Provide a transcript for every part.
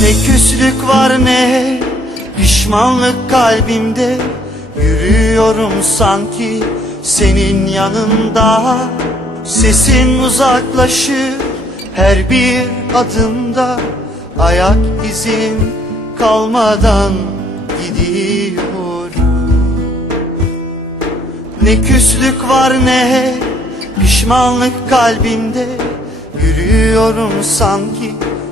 Ne küslük var ne pişmanlık kalbimde Yürüyorum sanki senin yanında Sesin uzaklaşır her bir adımda Ayak izim kalmadan gidiyor. Ne küslük var ne pişmanlık kalbimde Yürüyorum sanki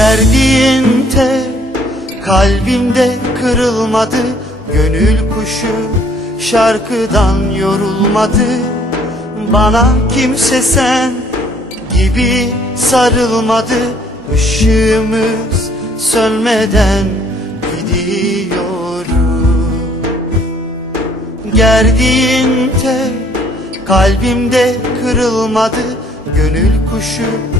Gerdiğinde kalbimde kırılmadı Gönül kuşu şarkıdan yorulmadı Bana kimse sen gibi sarılmadı Işığımız sönmeden gidiyorum Gerdiğinde kalbimde kırılmadı Gönül kuşu